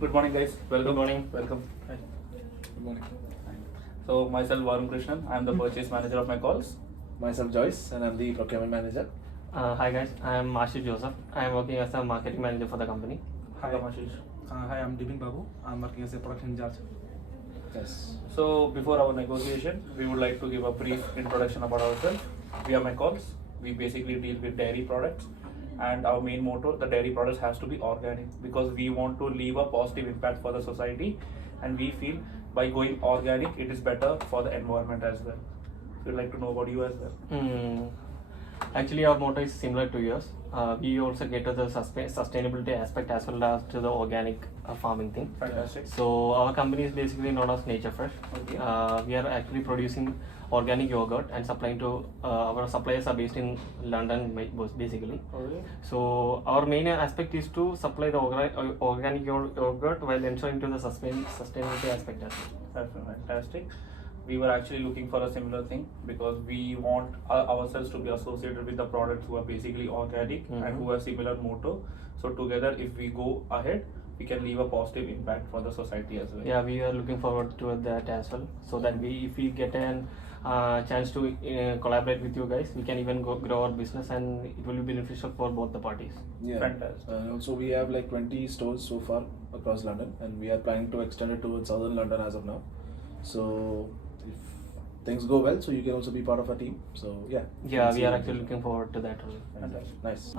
Good morning, guys. Welcome. Good morning. Welcome. Hi. Good morning. So myself, Varun Krishnan. I am the purchase manager of my calls. Myself Joyce, and I'm the procurement manager. Hi guys, I am Ashish Joseph. I am working as a marketing manager for the company. Hi, Ashish. Hi, I'm Dibin Babu. I'm working as a production in charge. Yes. So before our negotiation, we would like to give a brief introduction about ourselves. We are my calls. We basically deal with dairy products, and our main motto: the dairy products has to be organic because we want to leave a positive impact for the society, and we feel by going organic, it is better for the environment as well. So we'd like to know about you as well. Actually, our motto is similar to yours. We also get to the sustainability aspect as well as to the organic farming thing. Fantastic. So our company is basically known as Nature Fresh. Okay. We are actually producing organic yogurt and supplying to our suppliers are based in London basically. Okay. So our main aspect is to supply the organic yogurt while ensuring to the sustainability aspect as well. That's fantastic. We were actually looking for a similar thing because we want ourselves to be associated with the products who are basically organic and who have similar motto. So together, if we go ahead, we can leave a positive impact for the society as well. Yeah, we are looking forward to that as well. So that if we get an chance to collaborate with you guys, we can even grow our business and it will be beneficial for both the parties. Yeah. Fantastic. Also, we have like 20 stores so far across London, and we are planning to extend it towards southern London as of now. So, if things go well, so you can also be part of our team. So, yeah. Yeah, we are actually looking forward to that only. Fantastic. Nice.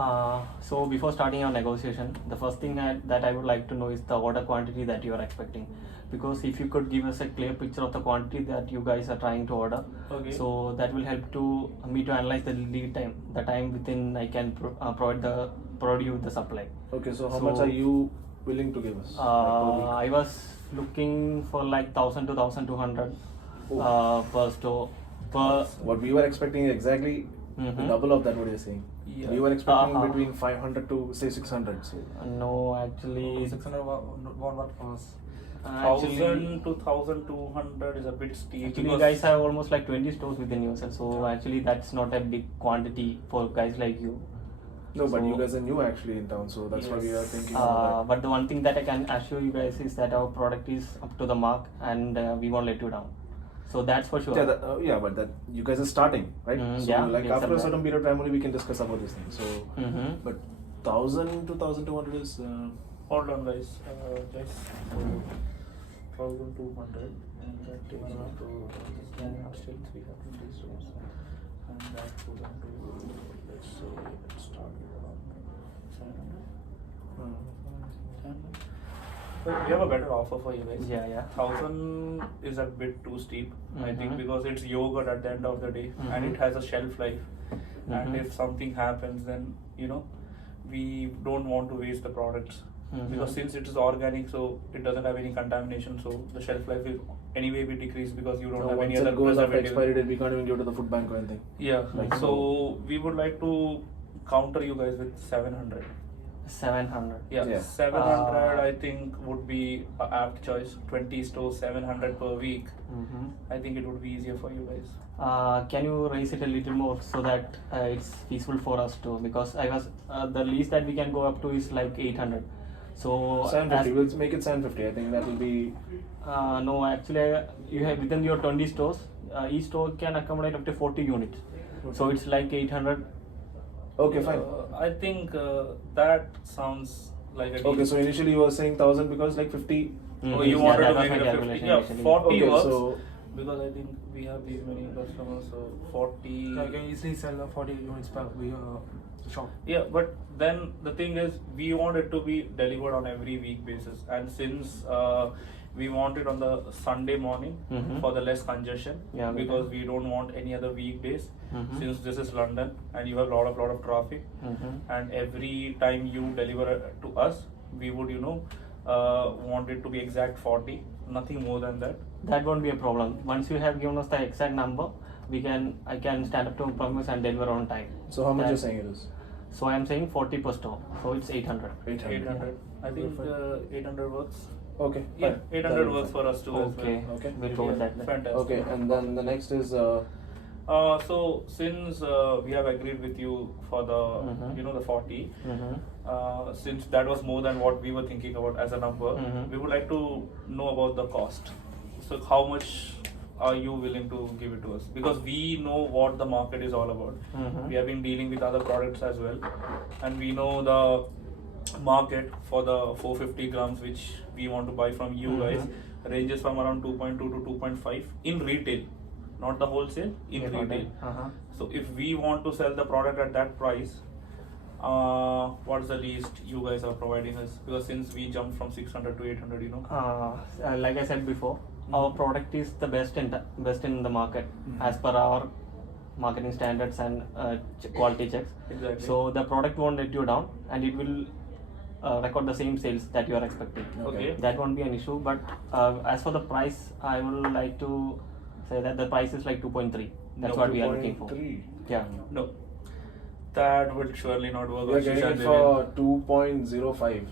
So before starting our negotiation, the first thing that I would like to know is the order quantity that you are expecting. Because if you could give us a clear picture of the quantity that you guys are trying to order, Okay. so that will help to me to analyze the lead time, the time within I can provide you with the supply. Okay, so how much are you willing to give us? I was looking for like 1,000 to 1,200 per store. What we were expecting is exactly the double of that, what you're saying. Yeah. We were expecting between 500 to say 600. So. No, actually, 600 what for us? 1,000 to 1,200 is a bit steep. Actually, you because- guys have almost like 20 stores within yourself, so actually that's not a big quantity for guys like you. No, but So- you guys are new actually in town, so that's why we are Yes. thinking of But the one thing that I can assure you guys is that our product is up to the mark and we won't let you down. So that's for sure. that. Yeah, but that you guys are starting, right? So yeah, like yes, after a I'm certain period of time only we can discuss about this thing. So, but 1,000 to 1,200 is. Hold on, guys. Just 1,200 and that takes us to still 300 stores and that goes on to let's start with around 700. But we have a better offer for you guys. Yeah. 1,000 is a bit too steep, I think, because it's yogurt at the end of the day and it has a shelf life. And if something happens, then we don't want to waste the products. Because since it is organic, so it doesn't have any contamination, so the shelf life will anyway be decreased because you don't have any Once other it goes after preservative. expiry date, we can't even give to the food bank or anything. Yeah, Like so we would like to counter you guys with 700. 700. Yeah. 700 I think would be an apt choice. 20 stores, 700 per week. I think it would be easier for you guys. Can you raise it a little more so that it's peaceful for us too? Because I was the least that we can go up to is like 800. So 750, we'll make it 750. I think that will be. no, actually, you have within your 20 stores, each store can accommodate up to 40 units. So it's like 800. Okay, fine. I think that sounds like a deal. Okay, so initially you were saying 1,000 because like 50. Oh, you wanted that to was make my it a 50. calculation Yeah, initially. 40 Okay, works. so Because I think we have these many customers, so 40. I can easily sell 40 units per shop. Yeah, but then the thing is, we want it to be delivered on every week basis, and since we want it on the Sunday morning for the less congestion, Yeah, because we don't want any other weekdays, since this is London and you have lot of traffic, and every time you deliver to us, we would want it to be exact 40, nothing more than that. That won't be a problem. Once you have given us the exact number, I can stand up to a promise and deliver on time. So how much That- you're saying it is? So I am saying 40 per store. So it's 800. 800. I think 800 works. Okay. Yeah, fine. 800 That'll be works fine. for us too. as well. Okay. Okay. We'll go with that then. Fantastic. Okay, and then the next is So since we have agreed with you for the the 40, since that was more than what we were thinking about as a number, Mhm. we would like to know about the cost. So how much are you willing to give it to us? Because we know what the market is all about. Mhm. We have been dealing with other products as well, and we know the market for the 450 grams which we want to buy from you guys ranges from around 2.2 to 2.5 in retail, not the wholesale, in Yeah, retail. Uh-huh. So if we want to sell the product at that price, what's the least you guys are providing us? Because since we jumped from 600 to 800, you know. Like I said before, our product is the best in the market as per our marketing standards and quality checks. Exactly. So the product won't let you down, and it will record the same sales that you are expecting. Okay. That won't be an issue. But as for the price, I would like to say that the price is like 2.3. That's No, what we are looking for. 2.3. Yeah. No, that would surely not work. We are on getting Shushan it Devian. for 2.05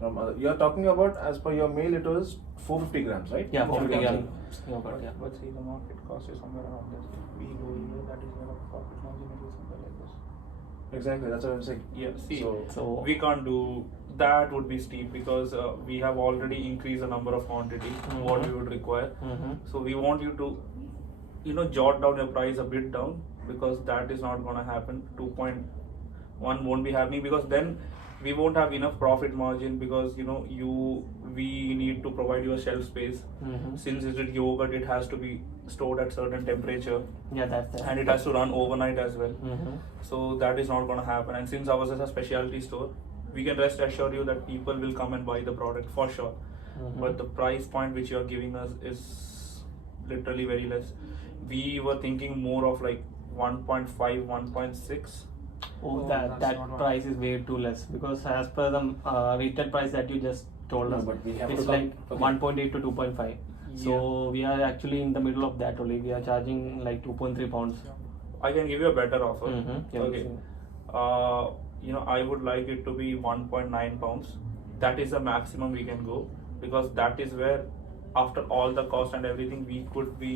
from other. You are talking about, as per your mail, it was 450 grams, right? Yeah, 450 Yeah. grams yogurt. Yeah. But see, the market cost is somewhere around this. We go here, that is where our profit margin is somewhere like this. Exactly, that's what I'm saying. Yeah, see, So we can't do that. Would be steep because we have already increased the number of quantity what we would require. Mhm. So we want you to, jot down your price a bit down, because that is not gonna happen. 2.1 won't be happening, because then we won't have enough profit margin, because we need to provide you a shelf space. Mhm. Since it's yogurt, it has to be stored at certain temperature, Yeah, that's that. and it has to run overnight as well. Mhm. So that is not gonna happen. And since ours is a specialty store, we can rest assure you that people will come and buy the product for sure. Mhm. But the price point which you are giving us is literally very less. We were thinking more of like 1.5, 1.6. Oh, Oh, that that's that not price is way too less, because as per the retail price that you just told No, us, but we have it's to like come- okay. 1.8 to 2.5. So we are actually in the middle of that only. We are charging like 2.3 pounds. I can give you a better offer. Mhm. Yeah, Okay. so- I would like it to be 1.9 pounds. That is the maximum we can go, because that is where, after all the cost and everything, we could be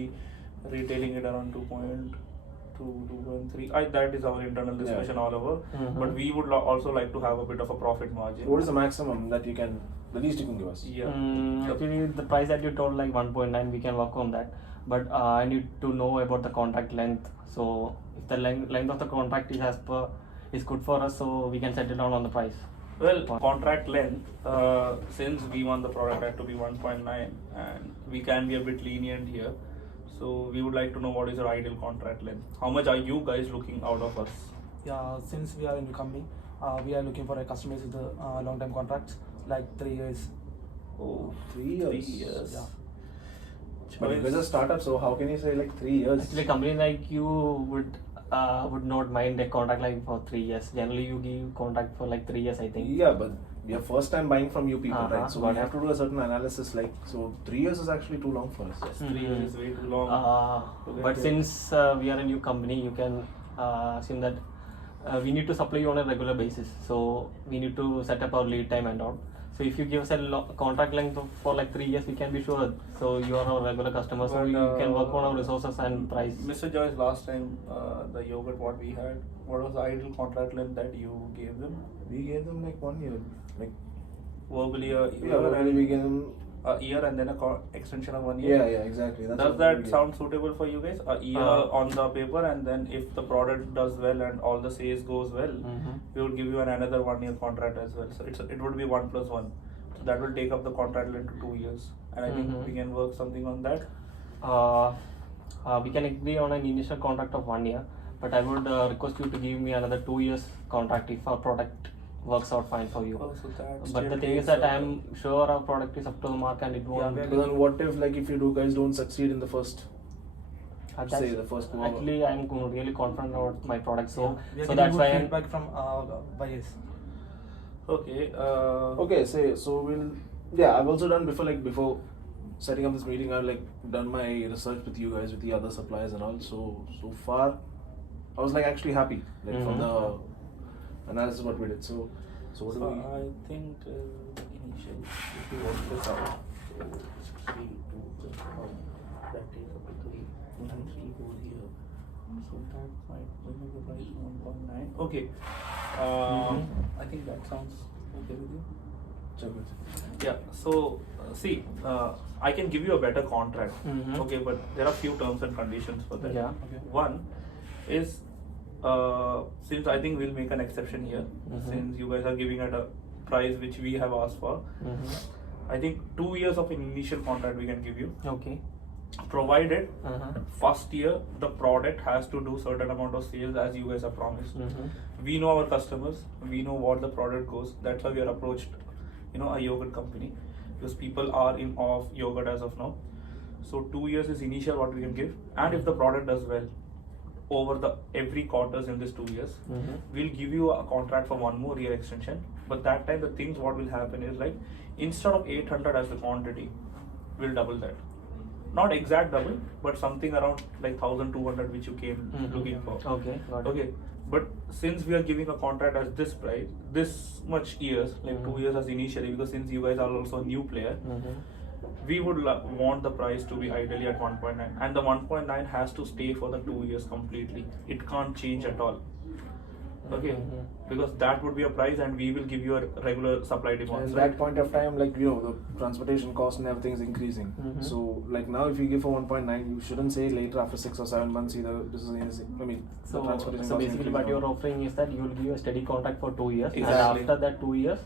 retailing it around 2.2, 2.3. That is our internal discussion all over. Mhm. But we would also like to have a bit of a profit margin. What is the maximum that you can, the least you can give us? Yeah. Actually, the price that you told, like 1.9, we can work on that. But I need to know about the contract length. So if the length of the contract is good for us, so we can settle down on the price. Well, contract length, since we want the product had to be 1.9, and we can be a bit lenient here. So we would like to know what is your ideal contract length. How much are you guys looking out of us? Yeah, since we are a new company, we are looking for a customers with long-term contracts, like 3 years. Oh, 3 years. 3 years. Yeah. But you guys are startup, so how can you say like 3 years? Actually, a company like you would not mind a contract like for 3 years. Generally, you give contract for like 3 years, I think. Yeah, but we are first time buying from you people, Uh-huh, right? So got we have it. to do a certain analysis. Like, so 3 years is actually too long for us. Yes, 3 years is way too long. to get But here. since we are a new company, you can assume that we need to supply you on a regular basis. So we need to set up our lead time and all. So if you give us a contract length for like 3 years, we can be sure. So you are our regular customer, so But, you can work on our resources and price. Mr. Joyce, last time the yogurt what we had, what was the ideal contract length that you gave them? We gave them like 1 year. Like, Verbally a year, yeah, probably we gave them. a year and then a extension of 1 year. Yeah, exactly. That's Does what that we gave. sound suitable for you guys? A year on the paper, and then if the product does well and all the sales goes well, Mhm. we would give you another 1 year contract as well. So it would be 1 plus 1. So that will take up the contract length to 2 years, and I think Mhm. we can work something on that. We can agree on an initial contract of 1 year, but I would request you to give me another 2 years contract if our product works out fine for you. Oh, so that But still the thing is takes that I am sure our product is up to the mark and it won't. we are So then what if like if you guys don't succeed in the first, That's- say the first one? Actually, I am really confident about my product, so we are so getting that's good why I'm. feedback from buyers. Okay. Okay, say so we'll. Yeah, I've also done before setting up this meeting. I've like done my research with you guys, with the other suppliers and all. So far, I was like actually happy from the analysis what we did. So what do So we? I think initially, if we work this out, so 3 to that takes up to 3, and 3 goes here. So that might bring the price 1.9. Okay. I think that sounds okay with you. Check it. Yeah. So see, I can give you a better contract. Mhm. Okay, but there are few terms and conditions for that. Yeah. Okay. One is since I think we'll make an exception here, Mhm. since you guys are giving at a price which we have asked for. I think 2 years of initial contract we can give you, Okay. provided Uh-huh. first year the product has to do certain amount of sales as you guys have promised. We know our customers, we know what the product goes. That's why we are approached, a yogurt company, because people are in awe of yogurt as of now. So 2 years is initial what we can give, and if the product does well over the every quarters in this 2 years, we'll give you a contract for 1 more year extension. But that time the things what will happen is like instead of 800 as the quantity, we'll double that. Not exact double, but something around like 1200 which you came looking for. Okay. Got it. Okay, but since we are giving a contract as this price, this much years, like 2 years as initially, because since you guys are also a new player, we would want the price to be ideally at 1.9, and the 1.9 has to stay for the 2 years completely. It can't change at all. Okay, because that would be a price, and we will give you a regular supply And demand. at that point of time, like the transportation cost and everything is increasing. So like now, if you give for 1.9, you shouldn't say later after 6 or 7 months either. This is I mean, the So transportation basically, cost increasing what you're now. offering is that you will give a steady contract for 2 years, Exactly. and after that 2 years,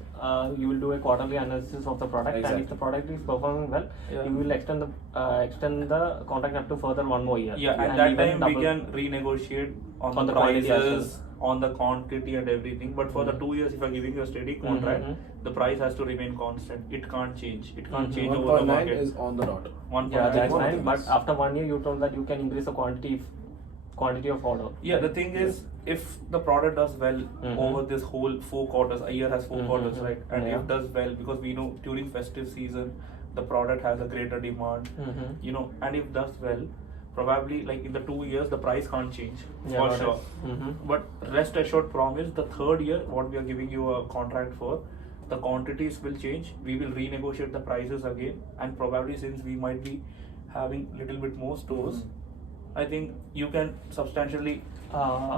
you will do a quarterly analysis of the product, and Exactly. if the product is performing well, Yeah. you will extend the contract up to further 1 more year. Yeah, and that even time we double- can renegotiate on the quantity as prices, on the quantity and everything. But for the 2 years, if I'm giving you a steady contract, the price has to remain constant. It can't change. It can't change over the 1.9 market. is on the dot. 1.9 Yeah, is that's one fine. thing. But after 1 year, you told that you can increase the quantity of order. Yeah, the thing is, if the product does well over this whole 4 quarters, a year has 4 quarters, right? And Yeah. if does well, because we know during festive season, the product has a greater demand, and if does well, probably like in the 2 years, the price can't change Yeah, for got it. sure. But rest assured, promise, the 3rd year, what we are giving you a contract for, the quantities will change. We will renegotiate the prices again, and probably since we might be having little bit more stores, I think you can substantially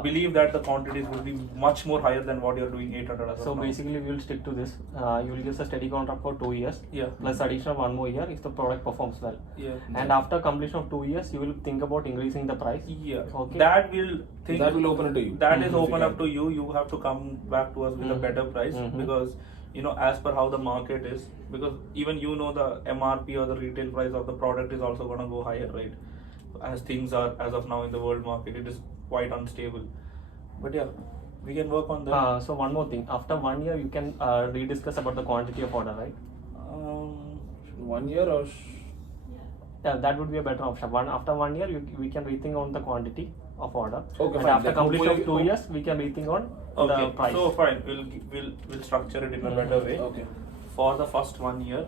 believe that the quantities will be much more higher than what you're doing 800 as of So now. basically, we will stick to this. You will give us a steady contract for 2 years, Yeah. plus additional 1 more year if the product performs well. Yeah. And after completion of 2 years, you will think about increasing the price. Yeah. Okay. That will think. That will open it to you. That is If you open up can. to you. You have to come back to us with a better price, because as per how the market is, because even the MRP or the retail price of the product is also gonna go higher, right? As things are as of now in the world market, it is quite unstable. But yeah, we can work on that. So one more thing. After 1 year, you can rediscuss about the quantity of order, right? 1 year or Yeah, that would be a better option. After 1 year, we can rethink on the quantity of order. Okay, and fine. after Then completion of hopefully- 2 years, we can rethink on Okay, the price. so fine. We'll structure it in a better way. okay. For the first 1 year,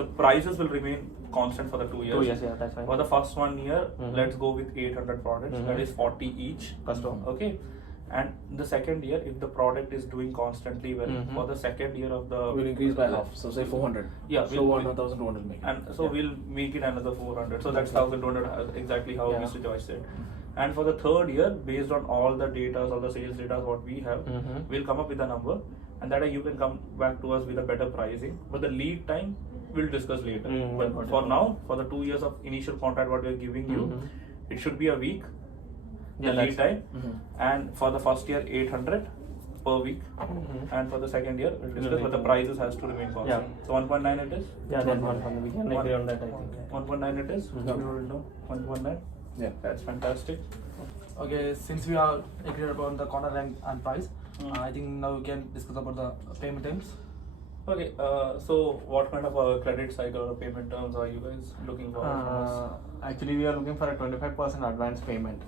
the prices will remain constant for the 2 years. 2 years, yeah, that's fine. For the first 1 year, let's go with 800 products. That is 40 each per store. Okay. And the second year, if the product is doing constantly well, for the second year of the We'll increase by half. So say 400. Yeah, So we'll- 1,200 make. and so we'll make it another 400. So that's 1,200, exactly how Yeah. Mr. Joyce said. And for the third year, based on all the data, all the sales data, what we have, we'll come up with a number, and that way you can come back to us with a better pricing. But the lead time we'll discuss later. But got it. for now, for the 2 years of initial contract, what we're giving you, it should be a week. The Yeah, lead that's time, and for the first year 800 per week, and for the second year we'll discuss, but the prices has to remain constant. Yeah. So 1.9 it is. Yeah, that's one fun. We can agree on that, I think. 1.9 it is. You will know 1.9. Yeah. That's fantastic. Okay, since we are agreed about the contract length and price, I think now we can discuss about the payment terms. Okay. So what kind of a credit cycle or payment terms are you guys looking for from us? Actually, we are looking for a 25% advance payment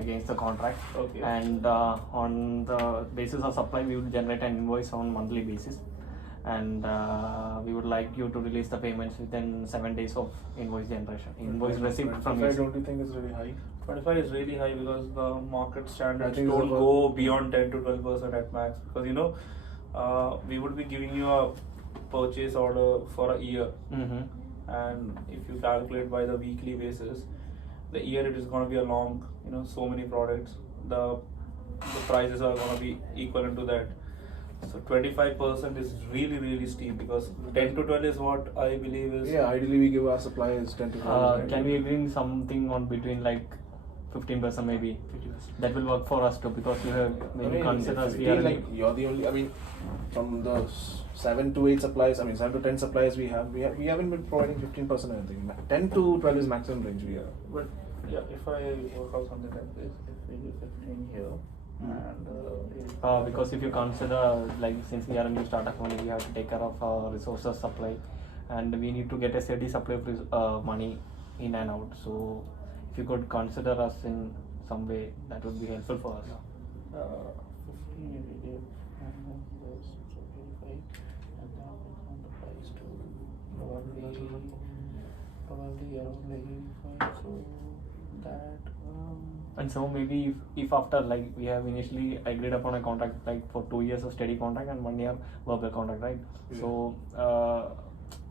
against the contract. Okay. And on the basis of supply, we will generate an invoice on monthly basis. And we would like you to release the payments within 7 days of invoice generation. Invoice receipt from 25 you. don't you think is really high? 25 is really high because the market I standards think it's don't about- go beyond 10 to 12% at max, because we would be giving you a purchase order for a year, and if you calculate by the weekly basis, the year it is going to be a long, so many products. The prices are going to be equivalent to that. So 25% is really steep, because 10 to 12 is what I believe is. Yeah, ideally we give our suppliers 10 to 12. Can we agree something on between like 15% maybe? 50%. That will work for us too, because you have I maybe mean, consider us if we it are is like you're the only. I mean, from the 7 to 8 suppliers, I mean 7 to 10 suppliers we haven't been providing 15% or anything. 10 to 12 is maximum range we have. But yeah, if I work out something like this, if we do 15 here and because if you consider, like, since we are a new startup only, we have to take care of our resources supply, and we need to get a steady supply of money in and out. So if you could consider us in some way, that would be helpful for us. 15 if we did, and then there's so 85, and then on the price to probably around like 85. So that. And so maybe if after, like, we have initially agreed upon a contract like for 2 years of steady contract and 1 year verbal contract, right? Yeah. So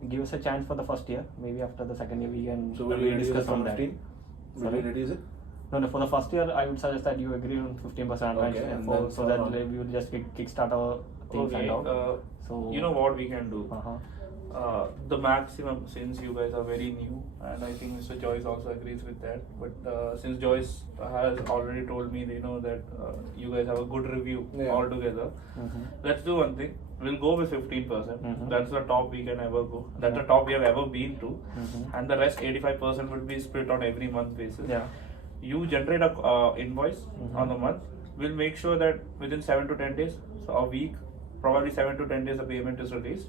give us a chance for the first year. Maybe after the second year we can So will we reduce it discuss from on that. 15? Will we Sorry? reduce it? No, for the first year, I would suggest that you agree on 15% advance, Okay, and for, then so for that on- we will just kickstart our things Okay, and all. So you know what we can do? Uh-huh. The maximum, since you guys are very new, and I think Mr. Joyce also agrees with that, but since Joyce has already told me, that you guys have a good review Yeah. altogether, let's do one thing. We'll go with 15%. Mhm. That's the top we can ever go. That's Yeah. the top we have ever been to. Mhm. And the rest 85% would be split on every month basis. Yeah. You generate a invoice on the month. We'll make sure that within 7 to 10 days, so a week, probably 7 to 10 days, the payment is released.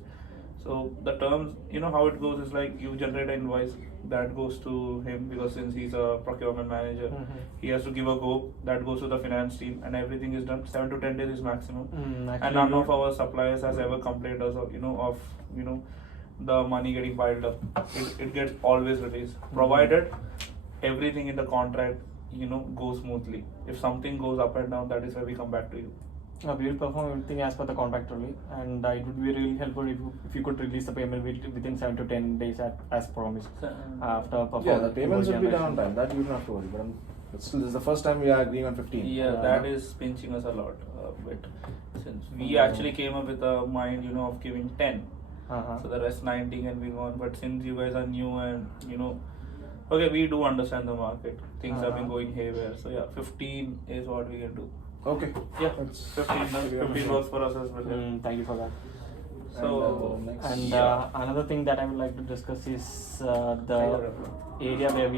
So the terms, how it goes is like you generate an invoice that goes to him, because since he's a procurement manager, he has to give a go. That goes to the finance team, and everything is done. 7 to 10 days is maximum. And Actually, none of our suppliers has ever complained us of the money getting piled up. It gets always released, provided everything in the contract goes smoothly. If something goes up and down, that is where we come back to you. we will perform everything as per the contract only, and it would be really helpful if you could release the payment within 7 to 10 days as promised. After performing. Yeah, the payments will be done on generation. time. That you don't have to worry. But still, this is the first time we are agreeing on 15. Yeah, that is pinching us a lot. But since we actually came up with a mind, of giving 10, Uh-huh. so the rest 90 can be gone. But since you guys are new and okay, we do understand the market. Things have been Uh-huh. going haywire. So yeah, 15 is what we can do. Okay. Yeah, That's 15 works for us as well. Yeah. Thank you for that. So next. And yeah. another thing that I would like to discuss is the area where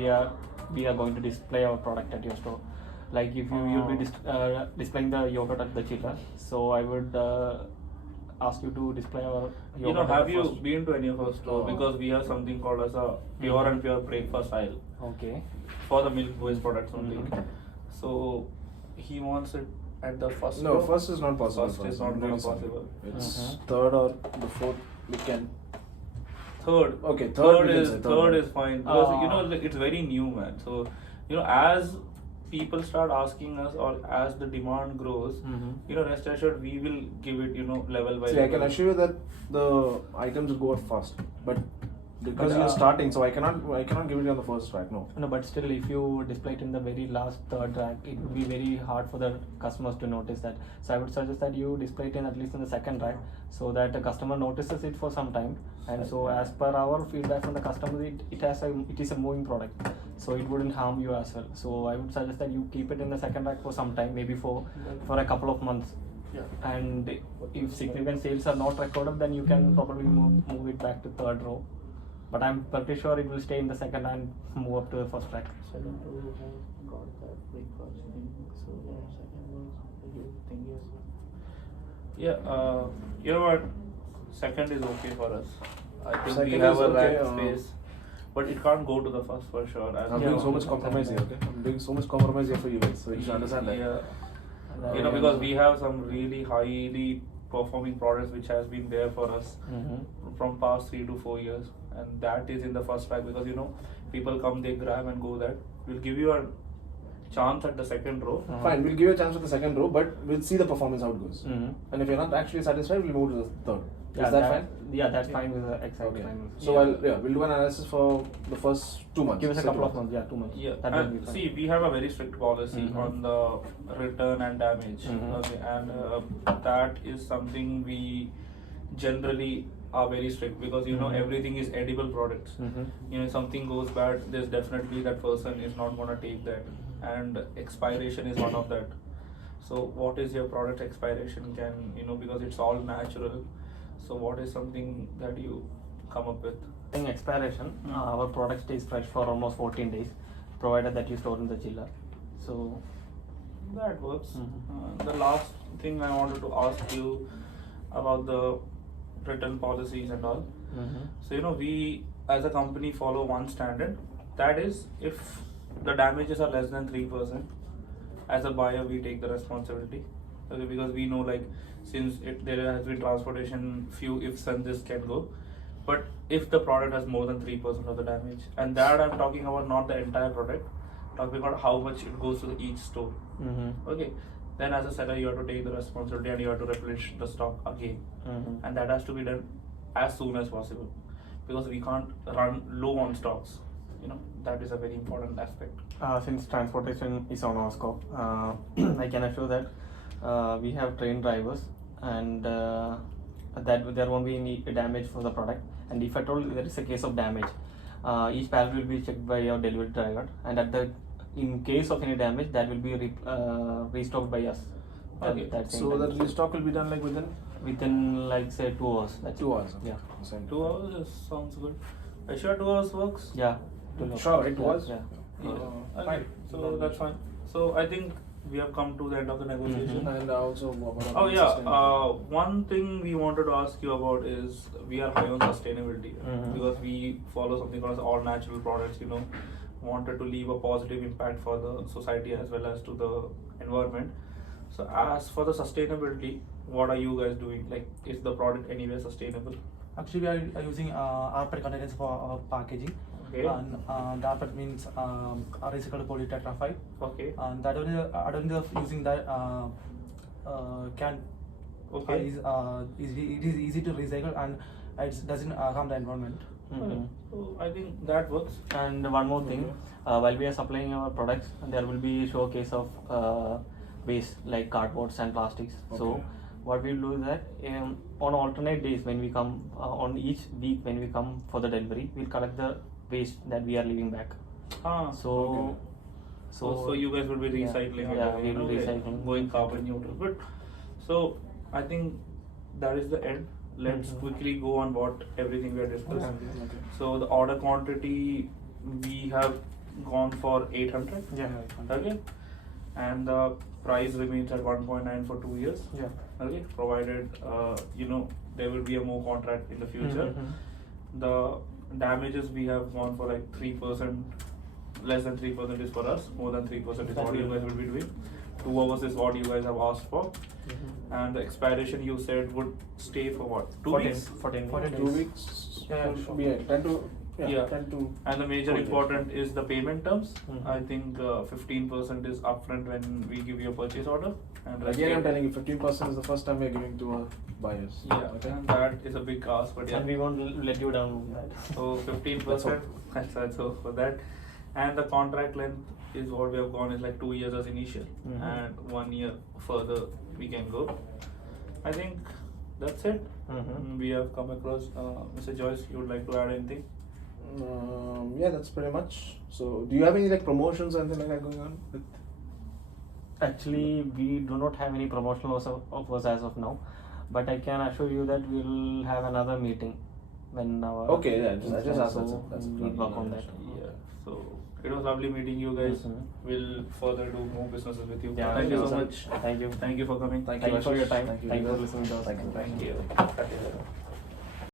we are going to display our product at your store. Like if you'll be displaying the yogurt at the chiller, so I would ask you to display our yogurt. have at the you first. been to any of our store? Because we have something called as a pure and pure breakfast aisle Okay. for the milk based products only. So he wants it at the first No, row. first is not possible. First for us. is not I'm gonna really sorry. possible. It's Mhm. third or the fourth we can. Third. Okay, third we can is say, third one. is fine, because Ah. it's very new, man. So as people start asking us, or as the demand grows, rest assured we will give it level by See, I level. can assure you that the items will go up fast, but because But, you're starting, so I cannot give it on the first track. No. No, but still, if you display it in the very last third rack, it would be very hard for the customers to notice that. So I would suggest that you display it in at least in the second rack, so that the customer notices it for some time. And so, as per our feedback from the customer, it is a moving product, so it wouldn't harm you as well. So I would suggest that you keep it in the second rack for some time, maybe for a couple of months. Yeah. And if significant sales are not recorded, then you can probably move it back to third row. But I'm pretty sure it will stay in the second and move up to the first rack. Second row have got that breakfast thing. So second was the thing is. Yeah, you know what? Second is okay for us. I think we Second have is a okay, rack space, but it can't go to the first for sure. As I'm you doing know. so much compromise here. Okay, I'm doing so much compromise here for you guys, so you should understand that. Yeah. Because we have some really highly performing products which has been there for us from past 3 to 4 years, and that is in the first pack, because people come, they grab and go. That we'll give you a chance at the second row. Fine, we'll give you a chance for the second row, but we'll see the performance how it goes. And if you're not actually satisfied, we'll move to the third. Is that fine? Yeah, that's fine with the exact Okay. time. So we'll do an analysis for the first 2 months. Give us a say couple 2 of months. Yeah, 2 months. Yeah, That will and be fine. see, we have a very strict policy Mhm. on the return and damage. Mhm. Okay, and that is something we generally are very strict because you know Mhm. everything is edible products. Mhm. You know, if something goes bad, there's definitely that person is not gonna take that, and expiration is one of that. So, what is your product expiration? Can you know because it's all natural. So, what is something that you come up with? In expiration, our product stays fresh for almost 14 days, provided that you store in the chiller. So, That works. Mhm. The last thing I wanted to ask you about the written policies and all. So you know we as a company follow one standard. That is, if the damages are less than 3%, as a buyer we take the responsibility. Okay, because we know like since there has been transportation, few ifs and this can go. But if the product has more than 3% of the damage, and that I'm talking about not the entire product, talking about how much it goes to each store. Okay, then as a seller you have to take the responsibility and you have to replenish the stock again, and that has to be done as soon as possible because we can't run low on stocks. You know that is a very important aspect. Since transportation is on our scope, I can assure that we have trained drivers and that there won't be any damage for the product. And if at all there is a case of damage, each pallet will be checked by our delivery driver, and in case of any damage, that will be restocked by us. Okay. That same So time. that restock will be done like within like say 2 hours. That's 2 it. hours. Okay. Yeah. Same. 2 hours sounds good. Are you sure 2 hours works? Yeah. 2 hours. Sure, right? 2 hours? Yeah. Yeah. Okay. Fine. So that's fine. So I think we have come to the end of the negotiation. Mhm. And also about Oh yeah, sustainability. one thing we wanted to ask you about is we are high on sustainability Mhm. because we follow something called as all natural products. You know, wanted to leave a positive impact for the society as well as to the environment. So as for the sustainability, what are you guys doing? Like, is the product anywhere sustainable? Actually, we are using rPET containers for our packaging. Okay. And the rPET means recycled polytetrafide. Okay. And that only using that can Okay. it is easy to recycle and it doesn't harm the environment. Mhm. So I think that works. And one more thing, while we are supplying our products, there will be showcase of waste like cardboards and plastics. So Okay. what we'll do is that on alternate days when we come, on each week when we come for the delivery, we'll collect the waste that we are leaving back. Ah. So, Okay. So you guys will be Yeah. recycling. Yeah, it, we will okay, recycling. going carbon neutral. But so I think that is the end. Let's Mhm. quickly go on what everything we are discussing. Okay. So the order quantity we have gone for 800. Yeah. Okay, and the price remains at 1.9 for 2 years. Yeah. Okay, provided you know there will be a more contract in the future. Mhm. The damages we have gone for like 3%, less than 3% is for us, more than 3% is what you guys will be doing. 2 hours is what you guys have asked for, and the expiration you said would stay for what? 2 weeks? 14 14 2 days. weeks. Yeah, should sure. be 10 to Yeah. 10 to. And the major 14 days. important is the payment terms. Mhm. I think 15% is upfront when we give you a purchase order, and rest Again, I'm is- telling you, 15% is the first time we're giving to our buyers. Yeah, Okay. and that is a big ask, but yeah. And we won't let you down with that. So 15%. That's all for that, and the contract length is what we have gone is like 2 years as initial, Mhm. and 1 year further we can go. I think that's it. Mhm. We have come across. Mr. Joyce, you would like to add anything? Yeah, that's pretty much. So, do you have any like promotions or anything like that going on? Actually, we do not have any promotional offers as of now, but I can assure you that we'll have another meeting when our Okay, yeah, I just asked that, so sir. That's we'll work on that. Yeah. So it was lovely meeting you guys. Mhm. We'll further do more businesses with you. Yeah, Thank you so sure. much. Thank you. Thank you for coming. Thank Thank you you for your Ashish. time. Thank you. Thank you for listening to us. Thank you. Thank you.